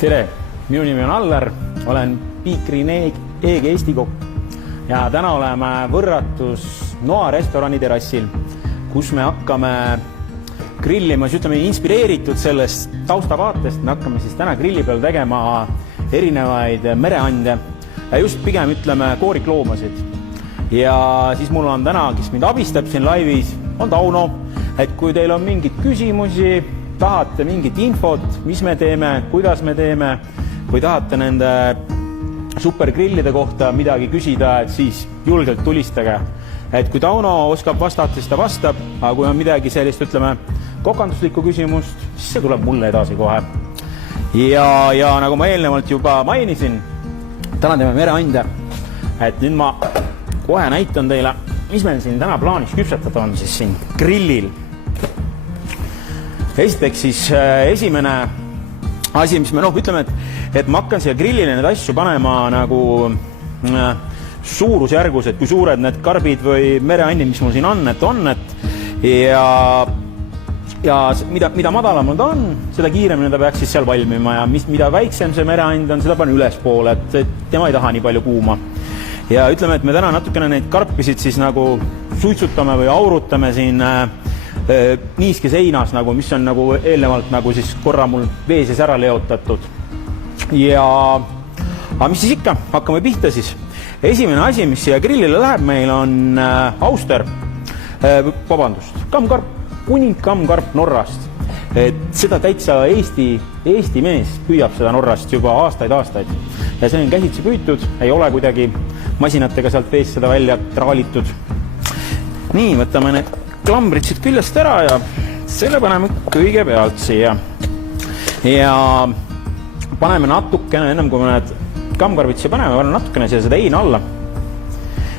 Tere, minu nimi on Allar, olen Piikri EG Eesti kokk ja täna oleme Võrratus Noa restorani terrassil, kus me hakkame grillima, ütleme inspireeritud sellest taustavaatest, me hakkame siis täna grilli peal tegema erinevaid mereande ja just pigem ütleme koorikloomasid. Ja siis mul on täna, kes mind abistab siin laivis, on Tauno, et kui teil on mingid küsimusi, tahate mingit infot, mis me teeme, kuidas me teeme, kui tahate nende supergrillide kohta midagi küsida, et siis julgelt tulistage. Et kui Tauno oskab vastata, siis ta vastab, aga kui on midagi sellist, ütleme, kokanduslikku küsimust, siis see tuleb mulle edasi kohe. Ja nagu ma eelnevalt juba mainisin, täna teeme mereande, et nüüd ma kohe näitan teile, mis meil siin täna plaanis küpsetada on siis siin grillil. Esiteks siis esimene asi, mis me ütleme, et ma hakkan siia grillile need asju panema nagu suurusjärgus, et kui suured need karbid või mereandid, mis mul siin on, ja mida madalam ta on, seda kiiremini ta peaks siis seal valmima ja mida väiksem see mereand on, seda panen ülespoole, et tema ei taha nii palju kuuma. Ja ütleme, et me täna natukene neid karpisid siis nagu suitsutame või aurutame siin niiske seinas, mis on nagu eelnevalt nagu siis korra mul vee sees ära leotatud. Aga mis siis ikka? Hakkame pihta siis. Esimene asi, mis siia grillile läheb, meil on auster, kammkarp, kuningkammkarp Norrast. Et seda täitsa Eesti mees püüab seda Norrast juba aastaid. Ja see on käsitsi püütud, ei ole kuidagi masinatega sealt veest seda välja traalitud. Nii, võtame need klambrid siit küljest ära ja selle paneme kõige pealt siia. Ja paneme natukene, ennem kui me need kammkarbid siia paneme natukene siia seda heina alla.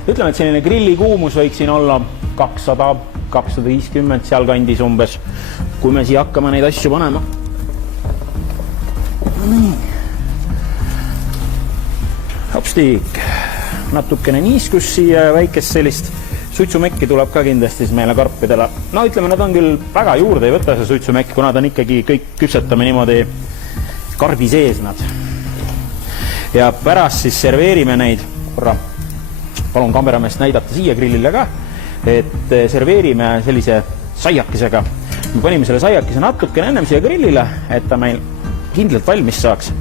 Ütleme, et selline grilli kuumus võiks siin olla 200-250 seal kandis umbes, kui me siia hakkame neid asju panema. Nii. Hopstik. Natukene niiskus siia ja väikest sellist suitsumekki tuleb ka kindlasti meile karpidele. No ütleme, nad on küll väga juurde ei võta see suitsumekki, kuna ta on ikkagi kõik küpsetame niimoodi karbi sees nad. Ja pärast siis serveerime neid, korra palun kaamerameest näidata siia grillile ka, et serveerime sellise saiakesega. Me panime selle saiakese natukene ennem siia grillile, et ta meil kindlalt valmis saaks.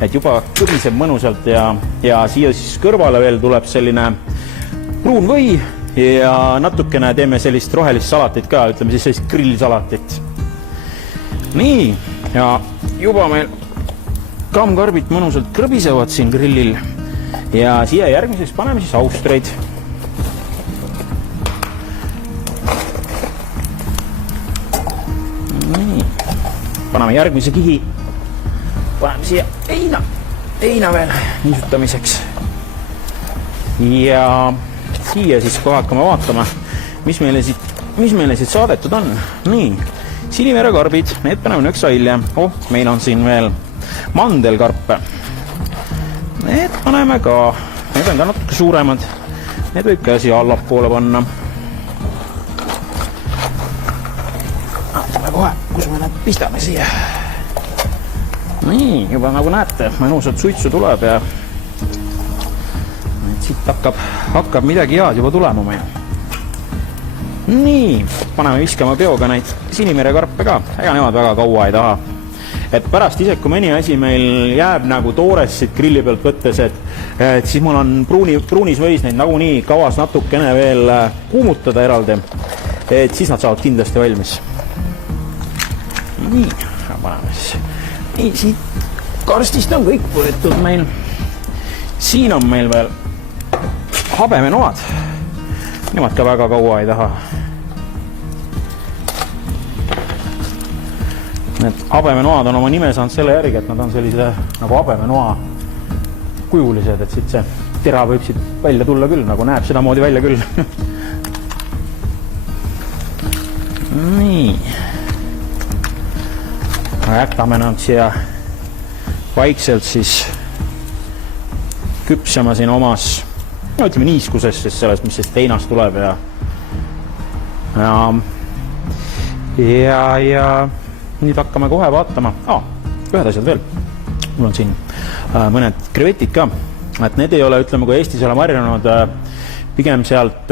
Et juba kõbiseb mõnusalt ja siia siis kõrvale veel tuleb selline pruun või ja natukene teeme sellist rohelist salatit ka, ütleme siis sellist grillsalatit. Nii, ja juba meil kammkarbid mõnusalt krõbisevad siin grillil ja siia järgmiseks paneme siis austreid. Nii, paneme järgmise kihi, paneme siia heina veel niisutamiseks ja siia siis kohe hakkame vaatama, mis meile siit saadetud on. Nii, siniverekarbid, need paneme nõks välja. Meil on siin veel mandelkarpe. Need paneme ka, need on ka natuke suuremad. Need võib ka siia allapoole panna. Vaatame kohe, kus me need pistame siia. Nii, juba nagu näete, mõnusat suitsu tuleb ja siit hakkab midagi head juba tulema meil. Nii, paneme viskama peoga neid sinimerekarpe ka, ega nemad väga kaua ei taha. Et pärast ise, kui mõni asi meil jääb nagu toores siit grilli pealt võttes, et siis mul on pruunis võis neid nagu nii kavas natukene veel kuumutada eraldi, et siis nad saavad kindlasti valmis. Nii, paneme siis. Nii, siit karstist on kõik võetud meil. Siin on meil veel habemenoad. Nemad ka väga kaua ei taha. Need habemenoad on oma nime saanud selle järgi, et nad on sellise nagu habemenoa kujulised, et siit see tera võib siit välja tulla küll, nagu näeb seda moodi välja küll. Nii. Jätame nad siia vaikselt siis küpsema siin omas ütleme niiskusest, sest sellest, mis sest heinast tuleb ja nüüd hakkame kohe vaatama. Ühed asjad veel. mul on siin mõned krevetid ka, et need ei ole, ütleme, kui Eestis ole marjanud pigem sealt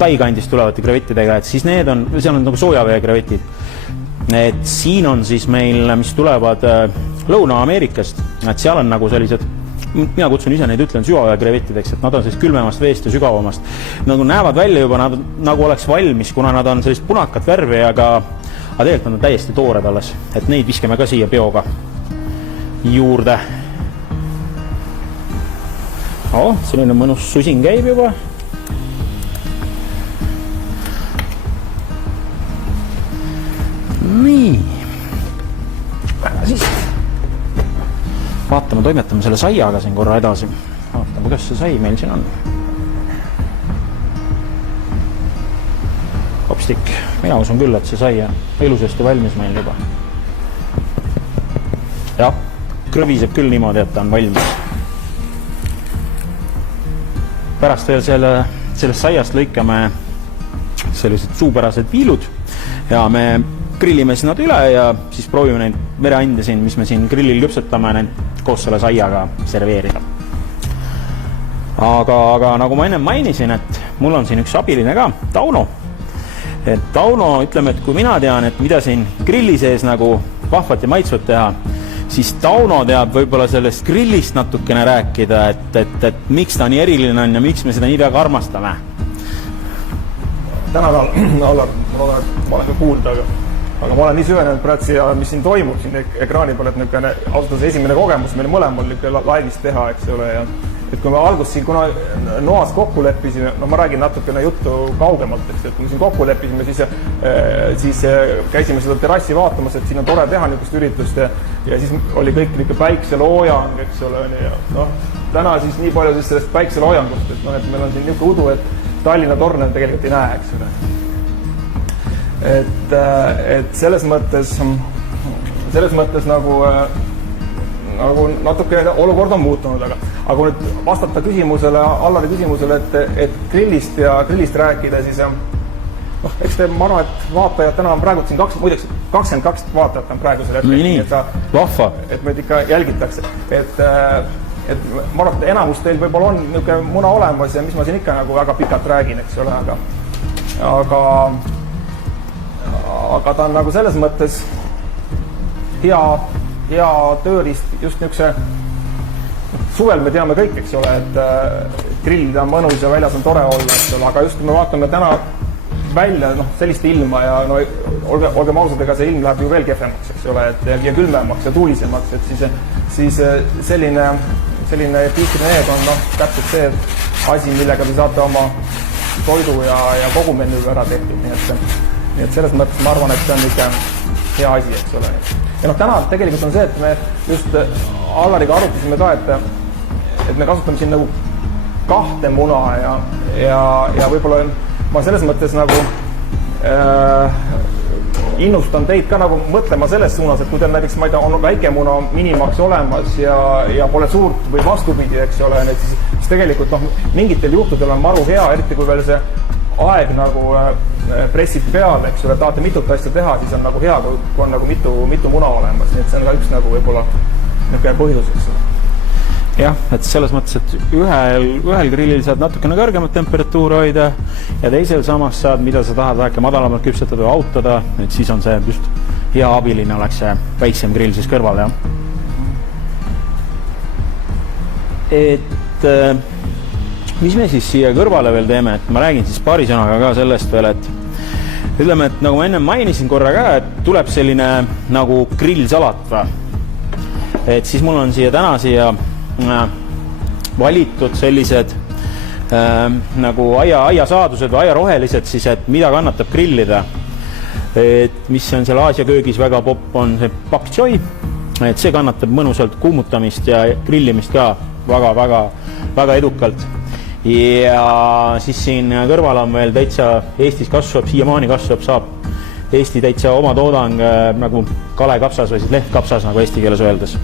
taikandist tulevate krevettidega, et siis need on, seal on nagu soojavee krevetid. Et siin on siis meil, mis tulevad Lõuna-Ameerikast, et seal on nagu sellised, mina kutsun ise neid, ütlen sügavvee krevettideks, et nad on siis külmemast veest ja sügavamast. Nagu näevad välja juba, nad nagu oleks valmis, kuna nad on sellist punakat värvi, aga tegelikult nad on täiesti toored alles, et neid viskame ka siia peoga juurde. Selline mõnus susin käib juba. Nii. Siis vaatame, toimetame selle saiaga siin korra edasi. Vaatame, kuidas see sai meil siin on. Kopstik. Mina usun küll, et see sai on ilusasti valmis meil juba. Jah, krõviseb küll niimoodi, et ta on valmis. Pärast veel sellest saiast lõikame sellised suupärased viilud ja me grillime siis nad üle ja siis proovime neid vereande siin, mis me siin grillil küpsetame, neid koos selle saiaga serveerida. Aga nagu ma ennem mainisin, et mul on siin üks abiline ka, Tauno. Et Tauno, ütleme, et kui mina tean, et mida siin grilli sees nagu vahvat ja maitsvat teha, siis Tauno teab võib-olla sellest grillist natukene rääkida, et miks ta nii eriline on ja miks me seda nii väga armastame. Tänan, Allar, ma olen ka kuulda, aga ma olen nii süvenenud praegu siia, mis siin toimub siin ekraani peal, et niisugune ausalt esimene kogemus meil mõlemal laivis teha, eks ole, ja et kui me alguses siin, kuna noas kokku leppisime, ma räägin natukene juttu kaugemalt, eks, et kui me siin kokku leppisime, siis käisime seda terrassi vaatamas, et siin on tore teha niisugust üritust ja siis oli kõik niisugune päikseloojang, eks ole, ja täna siis nii palju siis sellest päikseloojangust, et meil on siin niisugune udu, et Tallinna torne tegelikult ei näe, eks ole. Et selles mõttes nagu natuke olukord on muutunud, aga kui nüüd vastata küsimusele, Allari küsimusele, et grillist rääkida, siis eks te, ma arvan, et vaatajad täna on praegu siin 22 vaatajat on praegusel hetkel, et meid ikka jälgitakse, et ma arvan, et enamus teil võib-olla on niisugune muna olemas ja mis ma siin ikka nagu väga pikalt räägin, eks ole, aga ta on nagu selles mõttes hea tööriist just niisuguse, suvel me teame kõik, eks ole, et grillida on mõnus ja väljas on tore olla, eks ole, aga just kui me vaatame täna välja sellist ilma ja olgem ausad, ega see ilm läheb ju veel kehvemaks, eks ole, ja külmemaks ja tuulisemaks, et siis selline piikrineeg on täpselt see asi, millega te saate oma toidu ja kogu menüü ära tehtud, nii et selles mõttes ma arvan, et see on ikka hea asi, eks ole. Ja täna tegelikult on see, et me just Allariga arutasime ka, et me kasutame siin nagu kahte muna ja võib-olla ma selles mõttes nagu innustan teid ka nagu mõtlema selles suunas, et kui teil näiteks, ma ei tea, on väike muna minimaks olemas ja pole suurt või vastupidi, eks ole, siis tegelikult mingitel juhtudel on maru hea, eriti kui veel see aeg nagu pressib peale, eks ole, tahate mitut asja teha, siis on nagu hea, kui on nagu mitu muna olemas, nii et see on ka üks nagu võib-olla niisugune põhjus, eks ole. Jah, et selles mõttes, et ühel grillil saad natukene kõrgemat temperatuuri hoida ja teisel samas saad, mida sa tahad väike madalamalt küpsetada või autada, et siis on see just hea abiline oleks see väiksem grill siis kõrval, jah. Et mis me siis siia kõrvale veel teeme, et ma räägin siis paari sõnaga ka sellest veel, et ütleme, et nagu ma ennem mainisin korra ka, et tuleb selline nagu grillsalat või. Et siis mul on siia täna valitud sellised nagu aiasaadused või aiarohelised siis, et mida kannatab grillida. Et mis on seal Aasia köögis väga popp, on see pak choi, et see kannatab mõnusalt kuumutamist ja grillimist ka väga edukalt. Ja siis siin kõrval on veel täitsa Eestis kasvab, siiamaani saab Eesti täitsa oma toodang nagu kalekapsas või siis lehtkapsas nagu eesti keeles öeldes.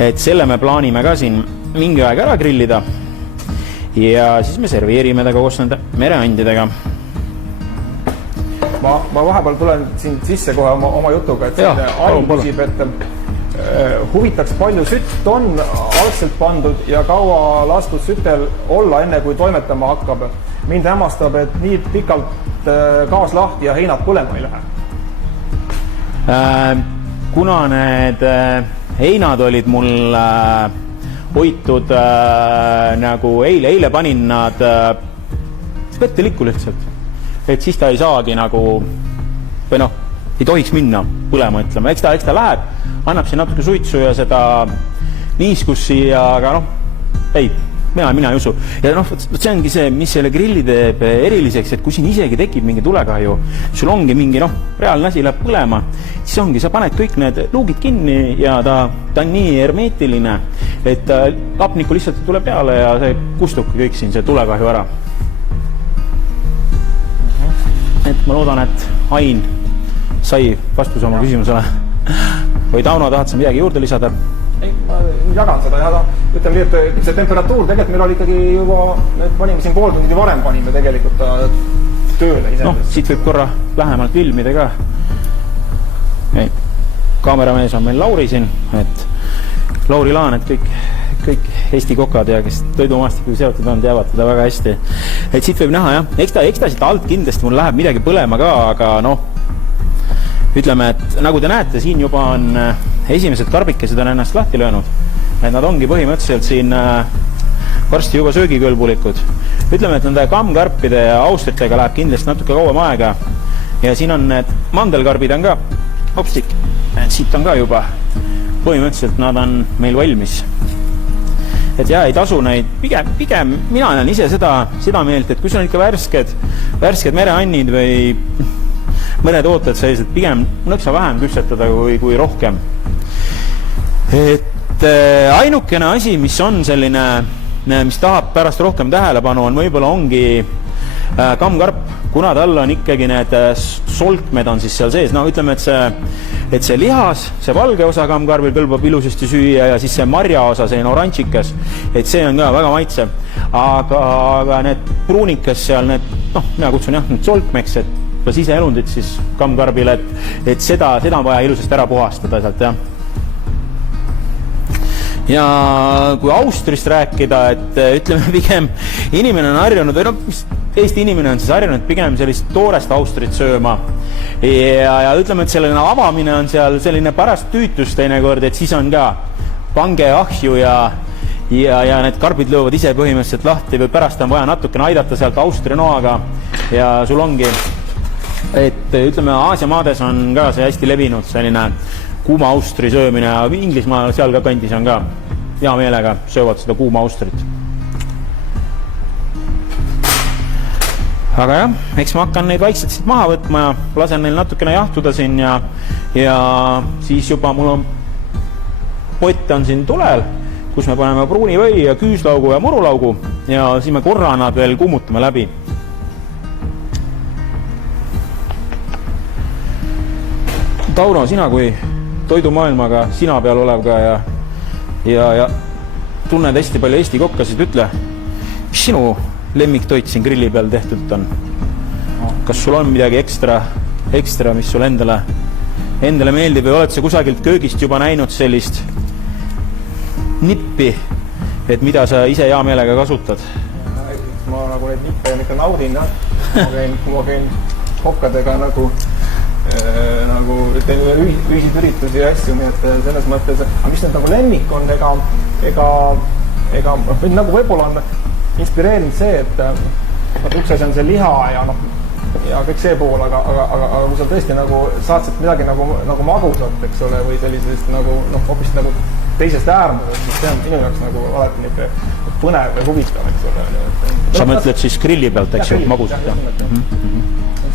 Et selle me plaanime ka siin mingi aeg ära grillida ja siis me serveerime ta koos nende mereandidega. Ma vahepeal tulen siin sisse kohe oma jutuga, et Ain küsib, et huvitaks, palju sütt on algselt pandud ja kaua lastud sütel olla, enne kui toimetama hakkab. Mind hämmastab, et nii pikalt gaas lahti ja heinad põlema ei lähe. Kuna need heinad olid mul hoitud nagu eile panin nad vettelikku lihtsalt, et siis ta ei saagi nagu või noh, ei tohiks minna põlema, ütlema, eks ta läheb, annab siin natuke suitsu ja seda niiskussi, aga noh, ei, mina ei usu. Ja noh, see ongi see, mis selle grilli teeb eriliseks, et kui siin isegi tekib mingi tulekahju, sul ongi mingi reaalne asi läheb põlema, siis ongi, sa paned kõik need luugid kinni ja ta on nii hermeetiline, et hapnikku lihtsalt tuleb peale ja see kustubki kõik siin, see tulekahju ära. Et ma loodan, et Ain sai vastuse oma küsimusele. Või Tauno, tahad sa midagi juurde lisada? Ei, ma jagan seda ja ütleme nii, et see temperatuur tegelikult meil oli ikkagi juba, me panime siin pool tundi varem panime tegelikult tööle isendast. No, siit võib korra lähemalt filmida ka. Kaameramees on meil Lauri siin, et Lauri Laan, et kõik Eesti kokad ja kes toidumaastikuga seotud on, teavad teda väga hästi. Et siit võib näha, jah, eks ta siit alt kindlasti mul läheb midagi põlema ka, aga noh, ütleme, et nagu te näete, siin juba on esimesed karbikesed on ennast lahti löönud. Et nad ongi põhimõtteliselt siin varsti juba söögikõlbulikud. Ütleme, et nende kammkarpide ja austritega läheb kindlasti natuke kauem aega. Ja siin on need mandelkarbid on ka, hopstik, siit on ka juba. Põhimõtteliselt nad on meil valmis. Et jah, ei tasu neid, pigem mina olen ise seda meelt, et kui sul on ikka värsked mereannid või mõretooted sellised, pigem nõksa vähem küpsetada kui rohkem. Et ainukene asi, mis on selline, mis tahab pärast rohkem tähelepanu, on võib-olla ongi kammkarp, kuna tal on ikkagi need solkmed on siis seal sees. No ütleme, et see lihas, see valge osa kammkarbil kõlbab ilusasti süüa ja siis see marja osa, selline oranžikas, et see on ka väga maitsev. Aga need pruunikas seal, need, mina kutsun jah, need solkmeks, et siseelundid siis kammkarbil, et seda on vaja ilusasti ära puhastada sealt, jah. Ja kui Austrist rääkida, et ütleme pigem inimene on harjunud, või Eesti inimene on siis harjunud pigem sellist toorest Austrit sööma ja ütleme, et selline avamine on seal selline pärast tüütus teinekord, et siis on ka pange ahju ja need karbid löövad ise põhimõtteliselt lahti või pärast on vaja natukene aidata sealt Austri noaga ja sul ongi, et ütleme, Aasia maades on ka see hästi levinud selline kuuma Austri söömine ja Inglismaal seal ka kandis on ka hea meelega söövad seda kuuma Austrit. Aga jah, eks ma hakkan neid vaikselt siit maha võtma ja lasen neil natukene jahtuda siin ja siis juba mul on pott on siin tulel, kus me paneme pruunivõi ja küüslaugu ja murulaugu ja siis me korra nad veel kummutame läbi. Tauno, sina kui toidumaailmaga sina peal olev ka ja tunned hästi palju Eesti kokkasid, ütle, mis sinu lemmiktoit siin grilli peal tehtud on? Kas sul on midagi ekstra, mis sul endale meeldib või oled sa kusagilt köögist juba näinud sellist nippi, et mida sa ise hea meelega kasutad? Ma nagu neid nippe ikka naudin, kui ma käin kokkadega nagu ühisid üritusi ja asju, nii et selles mõttes, aga mis nüüd nagu lemmik on, ega nagu võib-olla on inspireerinud see, et üks asi on see liha ja kõik see pool, aga kui sa tõesti nagu saad sealt midagi nagu magusat, eks ole, või sellisest nagu hoopis nagu teisest äärmusest, siis see on minu jaoks nagu alati niisugune põnev või huvitav, eks ole. Sa mõtled siis grilli pealt, eks ju, magusat?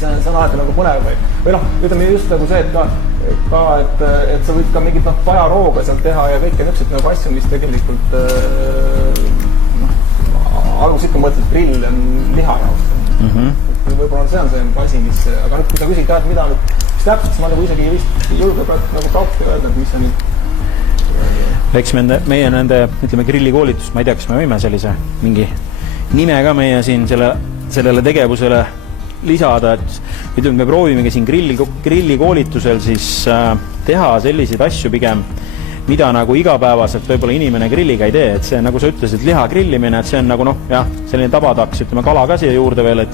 See on alati nagu põnev või ütleme just nagu see, et sa võid ka mingit pajarooga sealt teha ja kõike niisugused nagu asju, mis tegelikult algus ikka mõtled, grill on liha jaoks. Võib-olla see on see asi, mis, aga nüüd, kui sa küsid, mida nüüd, mis täpselt, siis ma nagu isegi vist julge nagu praktiliselt öelda, et mis on nüüd. Eks meie nende, ütleme, grillikoolitust, ma ei tea, kas me võime sellise mingi nime ka meie siin sellele tegevusele lisada, et ütleme, me proovimegi siin grillikoolitusel siis teha selliseid asju pigem, mida nagu igapäevaselt võib-olla inimene grilliga ei tee, et see, nagu sa ütlesid, liha grillimine, et see on nagu jah, selline tabataks, ütleme kala ka siia juurde veel, et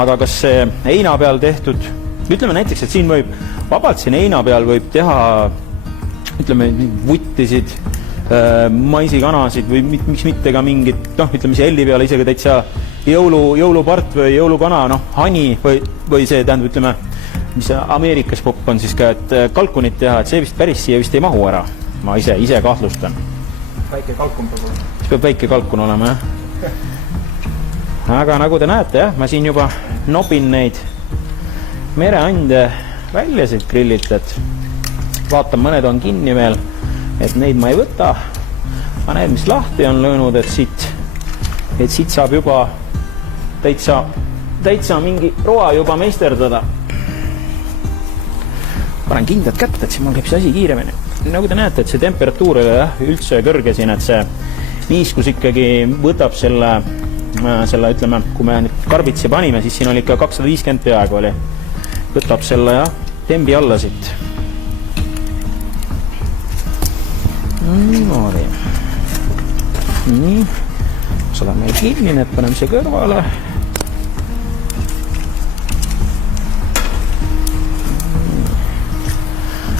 aga kas see heina peal tehtud, ütleme näiteks, et siin võib, vabalt siin heina peal võib teha, ütleme, vuttisid, maisikanasid või miks mitte ka mingit, ütleme see helli peale isegi täitsa jõulupart või jõulukana, hani või see tähendab, ütleme, mis Ameerikas popp on siis ka, et kalkunit teha, et see vist päris siia vist ei mahu ära. Ma ise kahtlustan. Väike kalkun peab olema. Siis peab väike kalkun olema, jah. Aga nagu te näete, jah, ma siin juba nobin neid mereande välja siit grillilt, et vaatan, mõned on kinni veel, et neid ma ei võta. Aga need, mis lahti on löönud, et siit saab juba täitsa mingi roa juba meisterdada. Panen kindlad kätt, et siin mul käib see asi kiiremini. Nagu te näete, et see temperatuur ei ole üldse kõrge siin, et see niiskus ikkagi võtab selle, ütleme, kui me karbitsi panime, siis siin oli ikka 250 peaaegu oli. Võtab selle tembi alla siit. Niimoodi. Nii. Sada meil kinni, need paneme see kõrvale.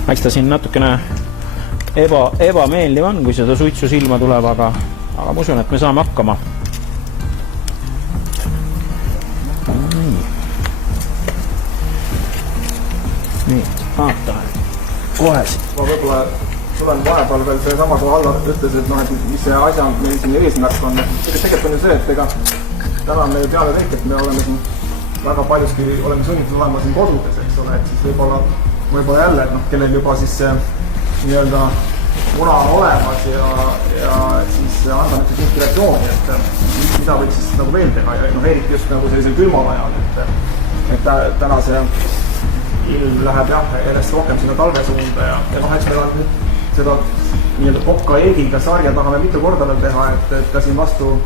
Eks ta siin natukene ebameeldiv on, kui seda suitsu silma tuleb, aga ma usun, et me saame hakkama. Nii, vaatame. Kohe siit. Ma võib-olla tulen vahepeal veel see sama, kui Allar ütles, et mis see asja meil siin eesmärk on. Tegelikult on ju see, et ega täna me teame kõik, et me oleme siin väga paljuski oleme sunnitud olema siin kodudes, eks ole, et siis võib-olla jälle, et kellel juba siis see nii-öelda muna on olemas ja siis anda näiteks inspiratsiooni, et mida võiks siis nagu veel teha ja eriti just nagu sellisel külmal ajal, et täna see ilm läheb järjest rohkem sinna talvesuunda ja eks meil on nüüd seda nii-öelda Kokka Eegiga sarja tahame mitu korda veel teha, et ka siin vastu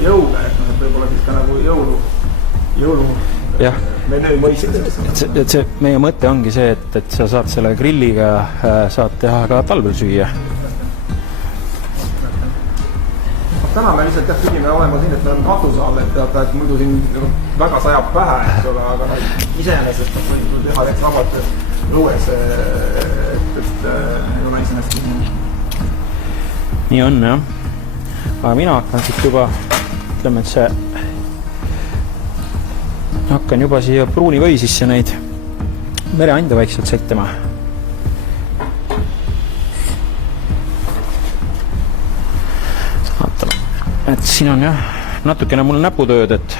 jõule, et võib-olla siis ka nagu jõulu jah, et see meie mõte ongi see, et sa saad selle grilliga saad teha ka talvel süüa. Täna me lihtsalt pidime olema siin, et me oleme katuse all, et muidu siin väga sajab pähe, eks ole, aga iseenesest võib teha täitsa vabalt õues, et ei ole iseenesest. Nii on, jah. Aga mina hakkan siit juba, ütleme, et see hakkan juba siia pruuni või sisse neid mereande vaikselt sättima. Vaatame, et siin on jah natukene mul näputööd, et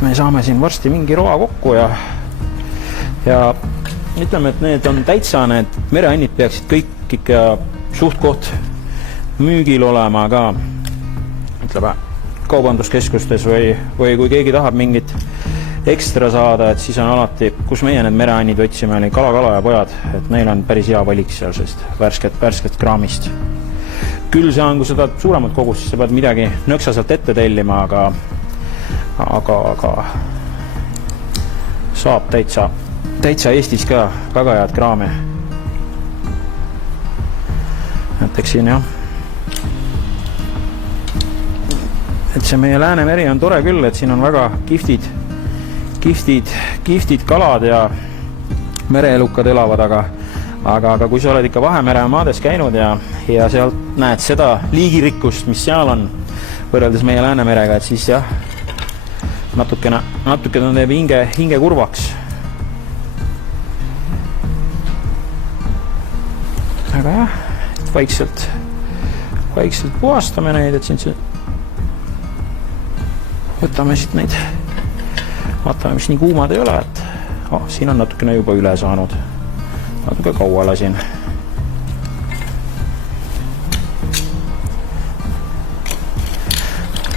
me saame siin varsti mingi roa kokku ja ütleme, et need on täitsa, need mereannid peaksid kõik ikka suht-koht müügil olema ka, ütleme, kaubanduskeskustes või kui keegi tahab mingit ekstra saada, et siis on alati, kus meie need mereannid võtsime, oli Kala ja pojad, et neil on päris hea valik seal, sest värsket kraamist. Küll see on, kui seda suuremat kogust, siis sa pead midagi nõksa sealt ette tellima, aga saab täitsa Eestis ka väga head kraami. Näiteks siin jah. Et see meie Läänemeri on tore küll, et siin on väga kihvtid kalad ja mereelukad elavad, aga kui sa oled ikka Vahemere maades käinud ja sealt näed seda liigirikkust, mis seal on võrreldes meie Läänemerega, et siis jah, natukene teeb hinge kurvaks. Aga jah, vaikselt puhastame neid, et siin see võtame siit neid, vaatame, mis nii kuumad ei ole, et siin on natukene juba üle saanud, natuke kaua lasin.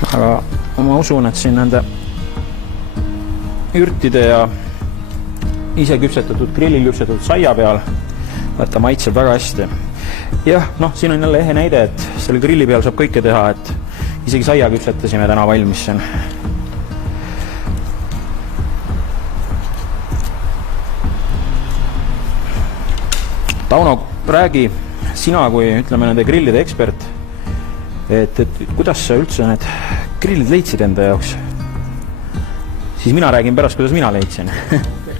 Aga ma usun, et siin nende ürtide ja ise küpsetatud, grillil küpsetatud saia peal võtta maitseb väga hästi. Jah, siin on jälle ehe näide, et selle grilli peal saab kõike teha, et isegi saia küpsetasime täna valmis siin. Tauno, räägi sina kui, ütleme, nende grillide ekspert, et kuidas sa üldse need grillid leidsid enda jaoks? Siis mina räägin pärast, kuidas mina leidsin.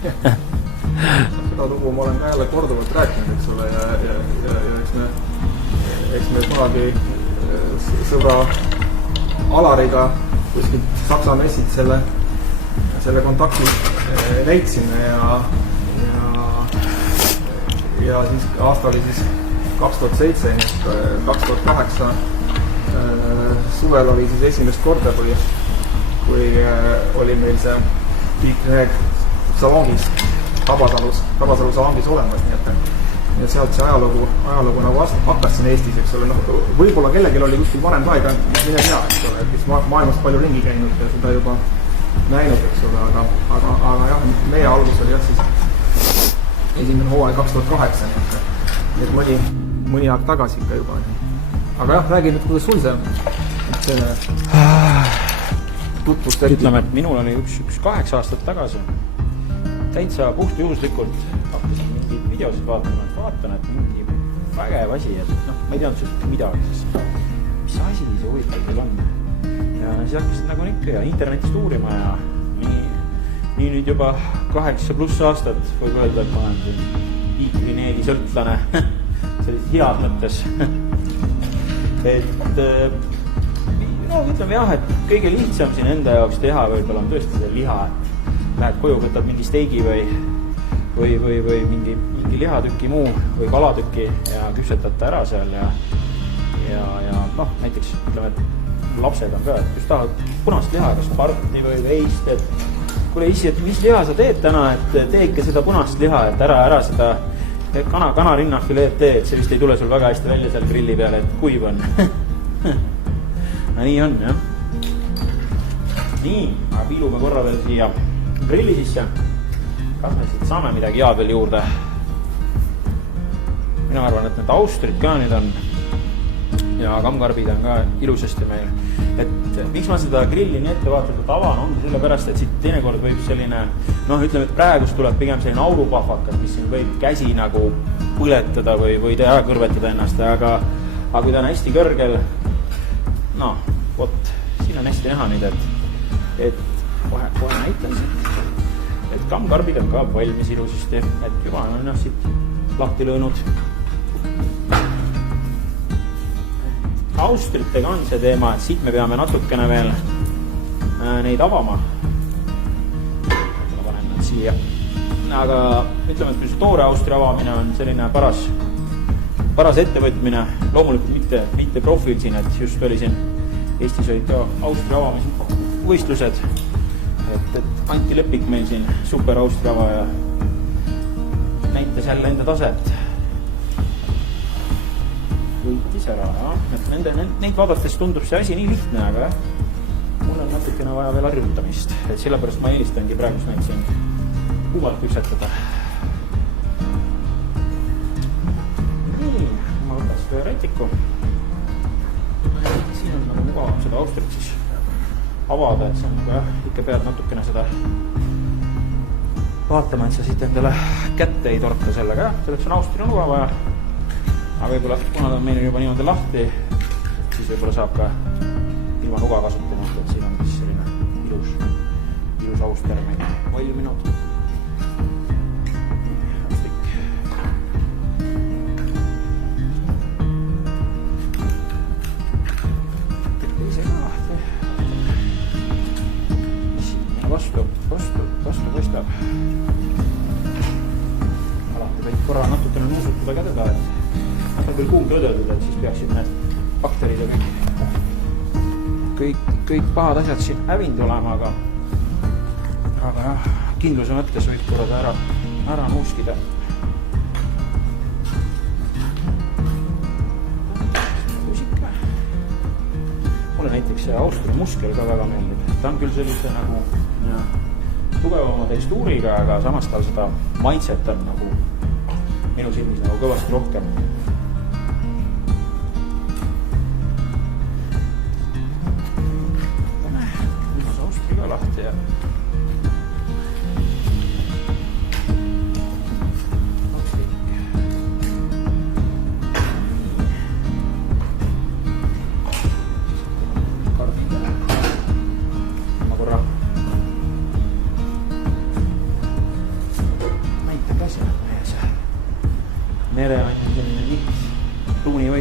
Seda lugu ma olen ka jälle korduvalt rääkinud, eks ole, ja eks me kunagi sõbra Alariga kuskilt Saksa messilt selle kontakti leidsime ja siis aasta oli siis 2007, 2008 suvel oli siis esimest korda, kui oli meil see Peak salongis, Tabasalu salongis olemas, nii et sealt see ajalugu nagu hakkas siin Eestis, eks ole, võib-olla kellelgi oli kuskil varem ka, ega mine tea, eks ole, kes maailmas palju ringi käinud ja seda juba näinud, eks ole, aga jah, meie algus oli jah siis esimene hooaeg 2008, nii et mõni aeg tagasi ikka juba. Aga jah, räägi nüüd, kuidas sul see tutvust eriti? Ütleme, et minul oli üks 8 aastat tagasi täitsa puht juhuslikult hakkasin mingeid videosid vaatan, et mingi vägev asi, et ma ei teadnud sellest midagi, siis mis asi see huvitav teil on. Ja siis hakkasid nagu ikka ja internetist uurima ja nii nüüd juba 8+ aastat võib öelda, et ma olen siin Peak sõltlane sellises head mõttes. Et ütleme jah, et kõige lihtsam siin enda jaoks teha võib-olla on tõesti see liha, et lähed koju, võtad mingi steigi või mingi lihatüki muu või kalatüki ja küpsetad ära seal ja näiteks ütleme, et lapsed on ka, et just tahavad punast liha, kas parti või veist, et kuule isi, et mis liha sa teed täna, et tee ikka seda punast liha, et ära seda kanarinnafileed tee, et see vist ei tule sul väga hästi välja seal grilli peale, et kuiv on. No nii on, jah. Nii, aga piilume korra veel siia grilli sisse. Kas me siit saame midagi head veel juurde? Mina arvan, et need austrid ka nüüd on ja kammkarbid on ka ilusasti meil. Et miks ma seda grilli nii ettevaatlikult avan, ongi sellepärast, et siit teinekord võib selline, ütleme, et praegust tuleb pigem selline aurupahvakas, mis siin võib käsi nagu põletada või ära kõrvetada ennast, aga kui ta on hästi kõrgel, vot, siin on hästi näha nüüd, et kohe näitan siit, et kammkarbid on ka valmis ilusasti, et juba on siit lahti lõõnud. Austritega on see teema, et siit me peame natukene veel neid avama. Ma panen nad siia. Aga ütleme, et toore austri avamine on selline paras ettevõtmine, loomulikult mitte profil siin, et just oli siin Eestis olid ka austri avamise võistlused, et Anti Lepik meil siin super austri avaja näitas jälle enda taset. Võitis ära, et neid vaadates tundub see asi nii lihtne, aga mul on natukene vaja veel harjutamist, et sellepärast ma eelistangi praegust neid siin kuvalt püksetada. Nii, ma võtas ühe rätiku. Siin on nagu mugavam seda austrit siis avada, et see on nagu ikka pead natukene seda vaatama, et sa siit endale kätte ei torka sellega, selleks on austri nuga vaja. Aga võib-olla, kuna ta on meil juba niimoodi lahti, siis võib-olla saab ka ilma nuga kasutama, et siin on siis selline ilus auster meil valminud. Austrik. Teise ka lahti. Siin vastu paistab. Alati võid korra natukene nuusutada ka teda, et on küll kuum tõdeldud, et siis peaksid need bakterid ja kõik pahad asjad siin hävinud olema, aga jah, kindluse mõttes võib korda ära nuuskida. Mulle näiteks see austri muskel ka väga meeldib. Ta on küll sellise nagu tugevama tekstuuriga, aga samas tal seda maitset on nagu minu silmis nagu kõvasti rohkem. Lahti ja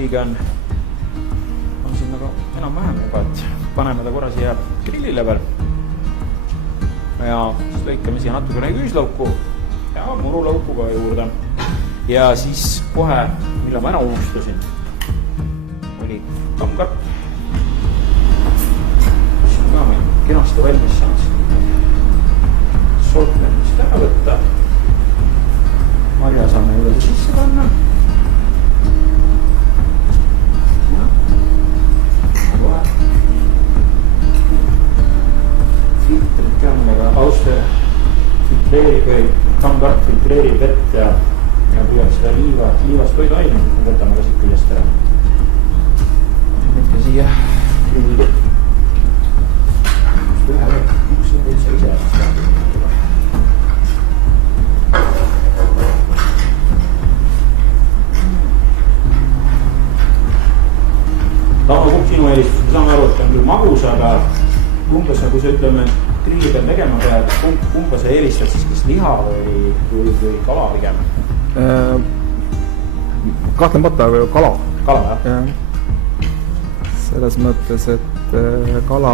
õige on siin nagu enam-vähem juba, et paneme ta korra siia grillile veel ja siis lõikame siia natukene küüslauku ja murulauku ka juurde ja siis kohe, mille ma ära unustasin, oli kammkarp, mis on ka meil kenasti valmis saanud. Sortmentist ära võtta, marja saame juurde sisse panna. Filtrid ka millega Auster kammkarp filtreerib vett ja püüab seda liivast toiduaine, me võtame ka siit küljest ära. Võtke siia grillile. Ühe veel, üks ja teise ise. Lauakupp sinu eelistus, me saame aru, et on küll magus, aga umbes nagu sa ütleme, grilli peal tegema pead, kumba sa eelistad siis kas liha või kala pigem? Kahtlemata kala. Kala, jah? Selles mõttes, et kala,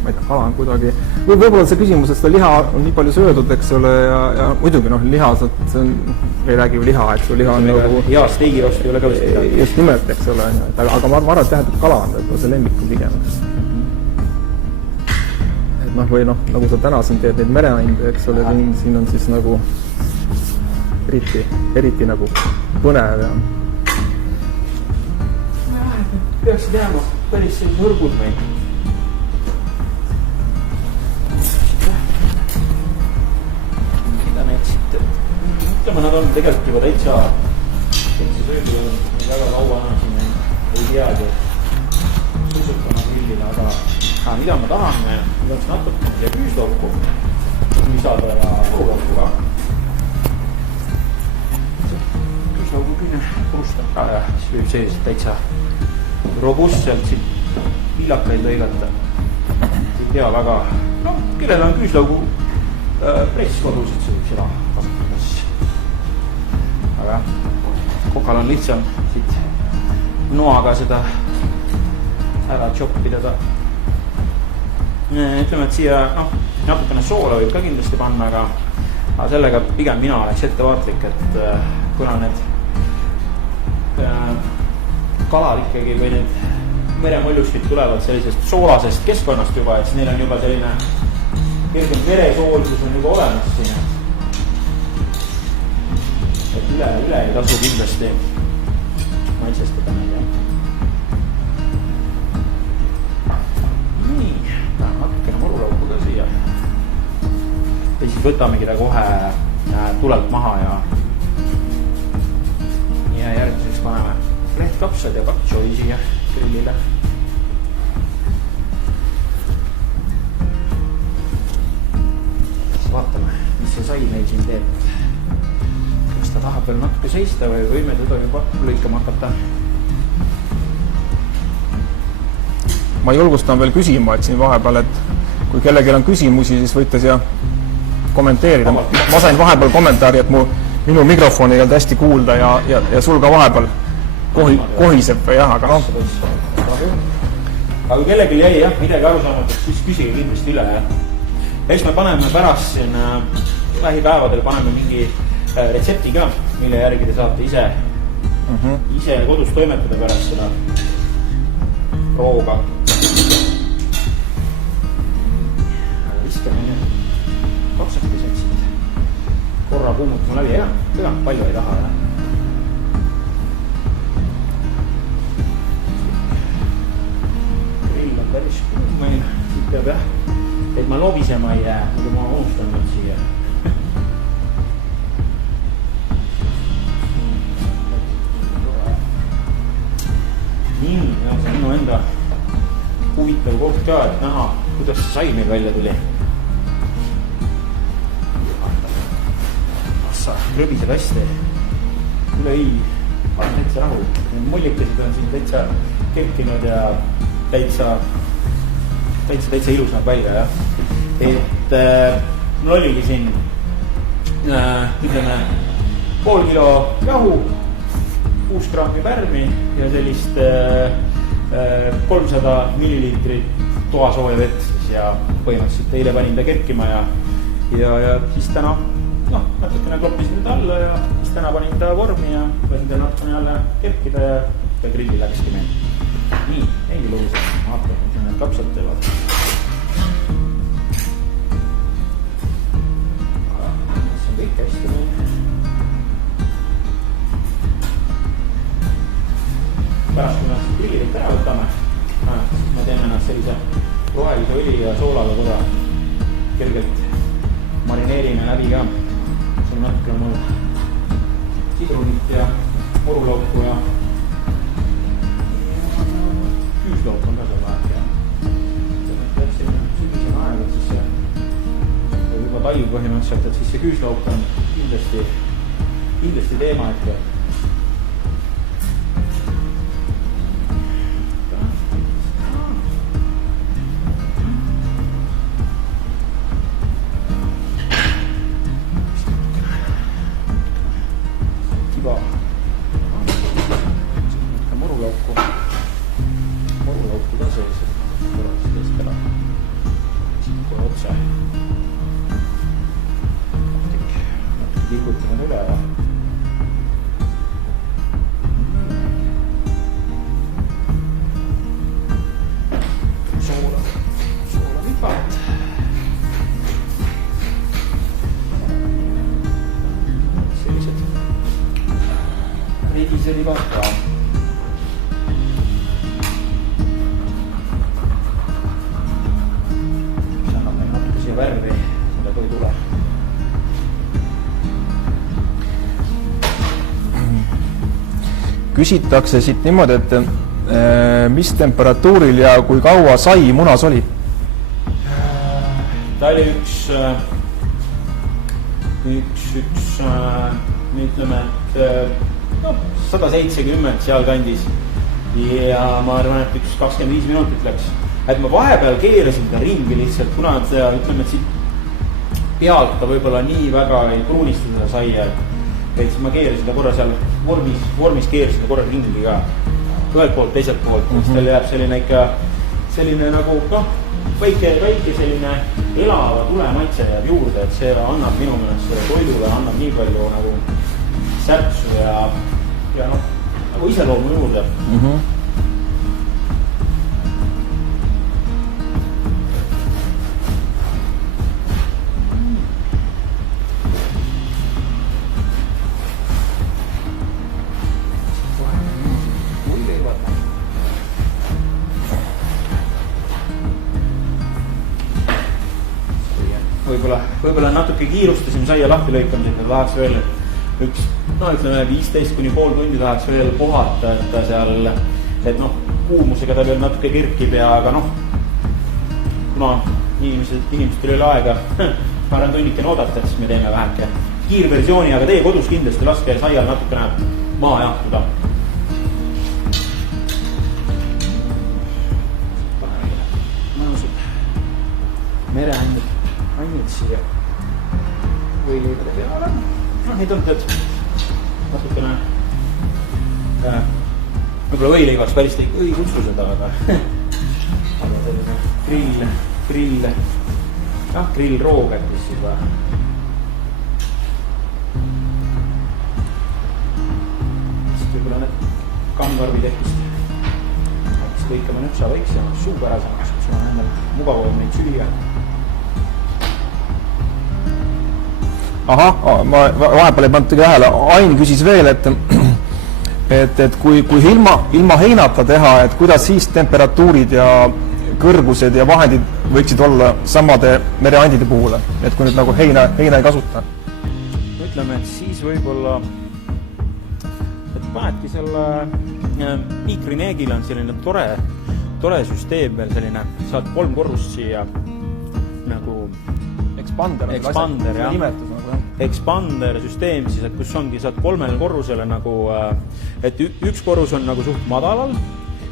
ma ei tea, kala on kuidagi, võib-olla see küsimus, et seda liha on nii palju söödud, eks ole, ja muidugi liha, see on, ei räägi ju liha, eks ju, liha on nagu hea steigirost ei ole ka vist midagi. Just nimelt, eks ole, aga ma arvan, et kala on võib-olla see lemmiku pigem. Et või nagu sa täna siin teed neid mereainde, eks ole, siin on siis nagu eriti nagu põnev ja peaksid jääma päris sellised hõrgud meil. Mida need siit, ütleme, nad on tegelikult juba täitsa söögi olnud väga kaua enam siin ei teagi susutama grillile, aga mida ma tahan, ma tahaks natuke siia küüslauku lisada ja murulauku ka. Küüslaugu küüne purustab ka ja siis võib sellised täitsa robustselt siit viilakaid lõigata. Siit hea väga, kellel on küüslaugu press kodus, et see võib seda kasutada siis. Aga kokal on lihtsam siit noaga seda ära choppida ta. Ütleme, et siia natukene soola võib ka kindlasti panna, aga sellega pigem mina oleks ettevaatlik, et kuna need kalad ikkagi või need meremolluskid tulevad sellisest soolasest keskkonnast juba, et siis neil on juba selline kergem veresoolsus on juba olemas siin. Et üle ei tasu kindlasti maitsestada neid, jah. Nii, natukene murulauku ka siia. Ja siis võtamegi ta kohe tulelt maha ja järgmiseks paneme lehtkapsad ja pak choy siia grillile. Siis vaatame, mis see sai meil siin teeb. Kas ta tahab veel natuke seista või võime teda juba lõikama hakata? Ma julgustan veel küsima, et siin vahepeal, et kui kellelgi on küsimusi, siis võite siia kommenteerida. Ma sain vahepeal kommentaari, et minu mikrofon ei olnud hästi kuulda ja sul ka vahepeal kohiseb või jah, aga Aga kui kellelgi jäi midagi arusaamatud, siis küsige kindlasti üle. Eks me paneme pärast siin lähipäevadel paneme mingi retsepti ka, mille järgi te saate ise kodus toimetada pärast seda rooga. Viskame katsakesed siit korra kuumutama läbi ja palju ei taha. Päris kuum meil peab et ma lobisema ei jää, muidu ma unustan nüüd siia. Nii, see on minu enda huvitav koht ka, et näha, kuidas see sai meil välja tuli. Sa rõbised hästi. Üle ei, panen täitsa rahu. Mullikasid on siin täitsa kerkinud ja täitsa ilus näeb välja, jah. Et mul oligi siin ütleme pool kilo jahu, 6 grammi pärmi ja sellist 300 milliliitrit toasooja vett siis ja põhimõtteliselt eile panin ta kerkima ja siis täna natukene kloppisin ta alla ja siis täna panin ta vormi ja panin ta natukene jälle kerkida ja grilli läkski meil. Nii, ei luuliselt, vaata, need kapsad teevad. See on kõik hästi meil. Pärast, kui me grillid ära võtame, me teeme ennast sellise rohelise õli ja soolaga korra kergelt marineerime läbi ka. See on natuke mul sidrunit ja murulauku ja küüslauk on ka seal vahet ja selline sügisene aeg, et siis see juba taiu põhimõtteliselt, et siis see küüslauk on kindlasti teema hetkel. Murulauku ka sellised korraks teist ära. Siit kohe otse. Natuke liigutame üle. Soola vipat. Sellised redise libat ka. Värvi selle toidule. Küsitakse siit niimoodi, et mis temperatuuril ja kui kaua sai munas oli? Ta oli üks ütleme, et 170 seal kandis ja ma arvan, et üks 25 minutit läks. Et ma vahepeal keerasin ta ringi lihtsalt, kuna ütleme, et siit pealt ta võib-olla nii väga ei pruunistada saia, et siis ma keerasin ta korra seal vormis keerasin ta korra ringi ka ühelt poolt, teiselt poolt, siis tal jääb selline ikka selline nagu väike selline elava tulemaitse jääb juurde, et see annab minu meelest selle toidule annab nii palju nagu särtsu ja nagu iseloomu juurde. Võib-olla natuke kiirustasime saia lahti lõikamisega, tahaks veel ütleme 15 kuni pool tundi tahaks veel puhata, et ta seal, et kuumusega ta veel natuke kerkib ja aga kuna inimestel ei ole aega parem tunnikene oodata, siis me teeme väheke kiirversiooni, aga teie kodus kindlasti laske saial natukene maa jahtuda. Mõnusad mereandid. Annid siia võiliivade peale. Neid on tead natukene võib-olla võiliivaks päris ei kutsu seda, aga selline grillroog äkki juba. Siis võib-olla need kannkarvid äkki lõikame nüpsa väiksema, suupärasemaks, kus on endal mugavam neid süüa. Ahah, ma vahepeal ei pannud tähele, Ain küsis veel, et kui ilma heinata teha, et kuidas siis temperatuurid ja kõrgused ja vahendid võiksid olla samade mereandide puhul, et kui nüüd nagu heina ei kasuta? Ütleme, et siis võib-olla et panedki selle piikrineegil on selline tore süsteem veel selline, saad 3 korrust siia nagu Expander süsteem siis, et kus ongi, saad 3 korrusele nagu, et üks korrus on nagu suht madalal,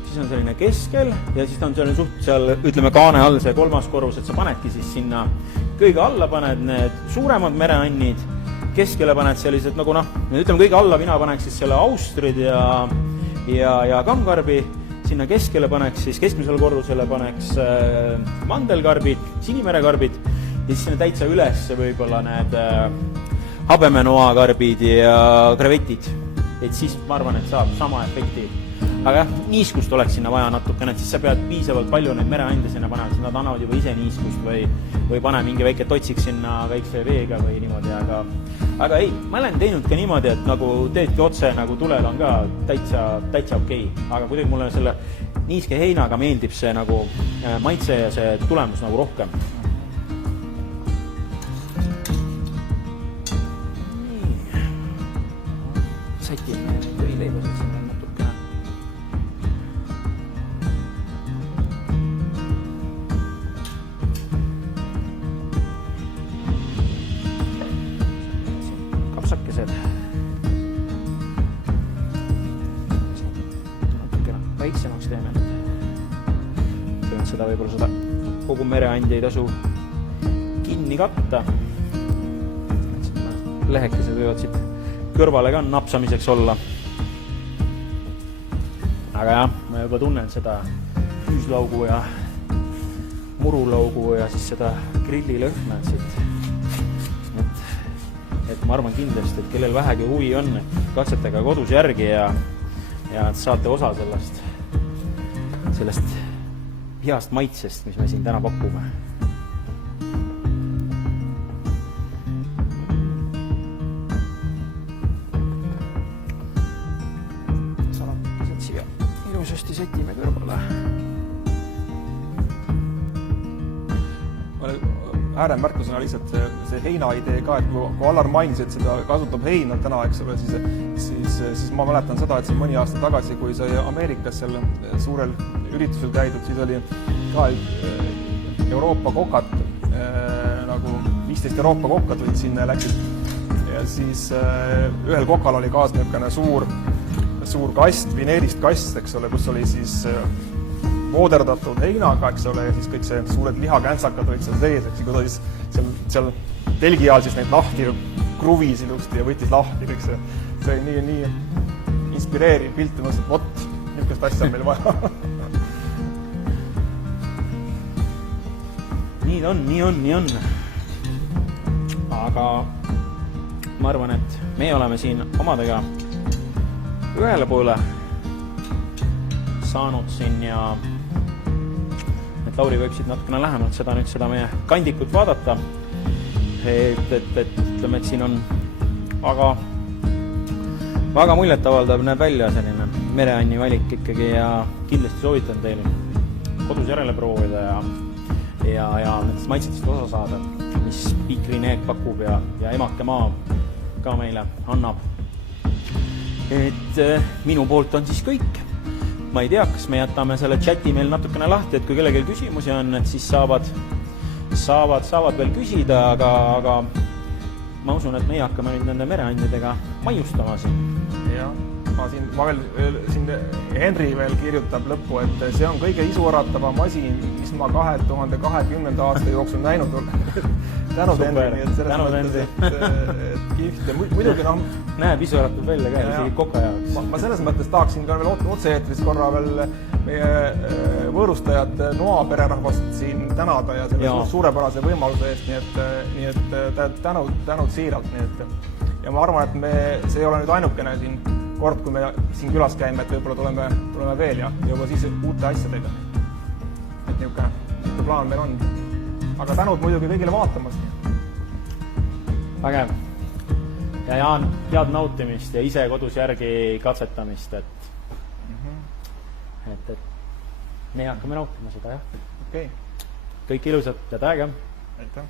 siis on selline keskel ja siis on selline suht seal, ütleme kaane all see 3. korrus, et sa panedki siis sinna kõige alla paned need suuremad mereannid, keskele paned sellised nagu noh, ütleme kõige alla mina paneks siis selle austrid ja kamgarbi, sinna keskele paneks siis, keskmisele korrusele paneks mandelkarbid, sinimerekarbid ja siis sinna täitsa üles võib-olla need habemenoakarbid ja krevetid. Et siis ma arvan, et saab sama efekti. Aga jah, niiskust oleks sinna vaja natukene, et siis sa pead piisavalt palju neid mereande sinna panema, siis nad annavad juba ise niiskust või pane mingi väike totsik sinna väikse veega või niimoodi, aga ei, ma olen teinud ka niimoodi, et nagu teedki otse nagu tulel on ka täitsa okei. Aga kuidagi mulle selle niiske heinaga meeldib see nagu maitse ja see tulemus nagu rohkem. Sätime võileibasid sinna natukene. Kapsakesed. Natukene väiksemaks teeme. Seda võib-olla seda kogu mereandi ei tasu kinni katta. Lehekesed võivad siit kõrvale ka napsamiseks olla. Aga jah, ma juba tunnen seda füüslaugu ja murulaugu ja siis seda grillilõhna siit. Et ma arvan kindlasti, et kellel vähegi huvi on, et katsetage kodus järgi ja saate osa sellest heast maitsest, mis me siin täna pakume. Ilusasti sätime kõrvale. Ääremärkusena lihtsalt see heina idee ka, et kui Allar mainis, et seda kasutab heina täna, eks ole, siis ma mäletan seda, et see mõni aasta tagasi, kui sai Ameerikas seal suurel üritusel käidud, siis oli ka Euroopa kokad, nagu 15 Euroopa kokad olid sinna ja läksid. Ja siis ühel kokal oli kaas niisugune suur kast, vineerist kast, eks ole, kus oli siis vooderdatud heinaga, eks ole, ja siis kõik see suured lihakänsakad olid seal sees, eks, kui ta siis seal telgi all siis neid lahti kruvis ilusti ja võttis lahti kõik see. See oli nii inspireeriv pilt ja mõtlesin, et vot, niisugust asja on meil vaja. Nii on. Aga ma arvan, et me oleme siin omadega ühele poole saanud siin ja et Lauri võib siit natukene lähemalt seda meie kandikut vaadata. Et ütleme, et siin on väga muljetavaldav näeb välja selline mereanni valik ikkagi ja kindlasti soovitan teil kodus järele proovida ja nendest maitsetest osa saada, mis Piikrineeg pakub ja emake maa ka meile annab. Et minu poolt on siis kõik. Ma ei tea, kas me jätame selle chati meil natukene lahti, et kui kellelgi küsimusi on, et siis saavad veel küsida, aga ma usun, et meie hakkame nüüd nende mereandidega maiustama siin. Ja, ma veel siin Henri veel kirjutab lõppu, et see on kõige isuoratavam asi, mis ma 2020. aasta jooksul näinud olen. Tänud Henri, et selles mõttes, et kihvt. Muidugi näeb isuoratab välja ka, isegi koka jaoks. Ma selles mõttes tahaksin ka veel otse-eetris korra veel meie võõrustajad Noa pererahvast siin tänada ja selle suurepärase võimaluse eest, nii et tänud siiralt. Ja ma arvan, et see ei ole nüüd ainukene siin kord, kui me siin külas käime, et võib-olla tuleme veel ja juba siis uute asjadega. Et niisugune plaan meil on. Aga tänud muidugi kõigile vaatamast. Vägev. Ja Jaan, head nautimist ja ise kodus järgi katsetamist, et me hakkame nautima seda, jah. Okei. Kõik ilusat ja tähega. Aitäh.